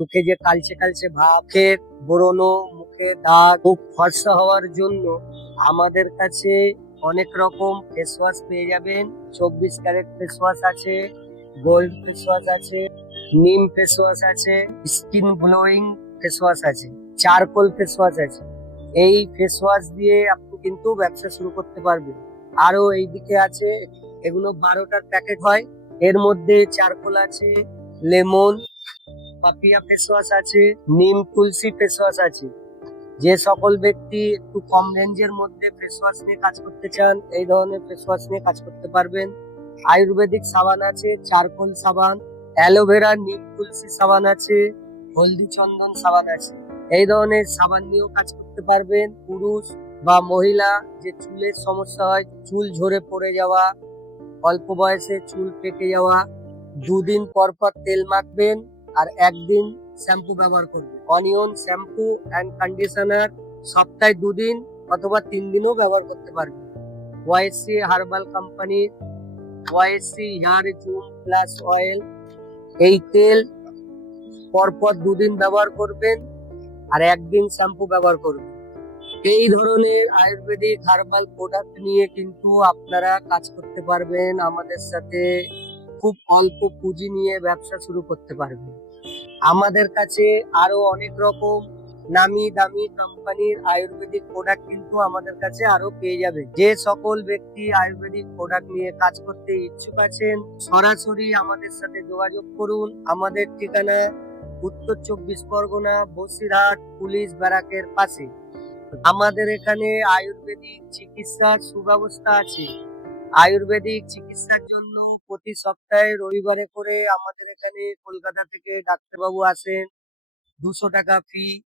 মুখে যে কালচে কালচে ভাব, মুখের ব্রণ, মুখে দাগ, মুখ ফর্সা হওয়ার জন্য আমাদের কাছে অনেক রকম ফেস ওয়াশ পেয়ে যাবেন। 24 ক্যারেট ফেস ওয়াশ আছে, গোল্ড ফেস ওয়াশ আছে, নিম ফেস ওয়াশ আছে, স্কিন গ্লোয়িং ফেস ওয়াশ আছে, চারকোল ফেস ওয়াশ আছে। এই ফেস ওয়াশ দিয়ে আপনি কিন্তু ব্যবসা শুরু করতে পারবেন। আরো এইদিকে আছে, এগুলো 12টার প্যাকেট হয়। এর মধ্যে চারকোল আছে, লেমন, পাপিয়া ফেস ওয়াশ আছে, নিম তুলসী ফেস ওয়াশ আছে। যে সকল ব্যক্তি একটু কম রেঞ্জের মধ্যে ফেস ওয়াশ নিয়ে কাজ করতে চান, এই ধরনের ফেস ওয়াশ নিয়ে কাজ করতে পারবেন। আয়ুর্বেদিক সাবান আছে, চারকোল সাবান, অ্যালোভেরা নিম তুলসী সাবান আছে, হলদি চন্দন সাবান আছে। এই ধরনের সাবান নিয়েও কাজ করতে পারবেন। পুরুষ বা মহিলা যে চুলের সমস্যা হয়, চুল ঝরে পড়ে যাওয়া, অল্প বয়সে চুল পেকে যাওয়া, 2 দিন পর পর তেল মাখবেন আর 1 দিন শ্যাম্পু ব্যবহার করবেন। অনিয়ন শ্যাম্পু অ্যান্ড কন্ডিশনার সপ্তাহে 2 দিন অথবা 3 দিনও ব্যবহার করতে পারবেন। ওয়াইসি হার্বাল কোম্পানির ওয়াইসি হেয়ার জুম প্লাস অয়েল, এই তেল পরপর 2 দিন ব্যবহার করবেন আর 1 দিন শ্যাম্পু ব্যবহার করবেন। এই ধরনের আয়ুর্বেদিক হার্বাল প্রোডাক্ট নিয়ে কিন্তু আপনারা কাজ করতে পারবেন। আমাদের সাথে খুব অল্প পুঁজি নিয়ে ব্যবসা শুরু করতে পারবেন। আমাদের কাছে আরো অনেক রকম নামি দামি কোম্পানির আয়ুর্বেদিক প্রোডাক্ট কিন্তু আমাদের কাছে আরো পেয়ে যাবে। যে সকল ব্যক্তি আয়ুর্বেদিক প্রোডাক্ট নিয়ে কাজ করতে ইচ্ছুক আছেন, সরাসরি আমাদের সাথে যোগাযোগ করুন। আমাদের ঠিকানা উত্তর 24 পরগনা, বসিরহাট পুলিশ ব্যারাকের পাশে। আমাদের এখানে আয়ুর্বেদিক চিকিৎসার সুব্যবস্থা আছে। আয়ুর্বেদিক চিকিৎসার জন্য প্রতি সপ্তাহে রবিবারে করে আমাদের এখানে কলকাতা থেকে ডাক্তারবাবু আসেন। 200 টাকা ফি।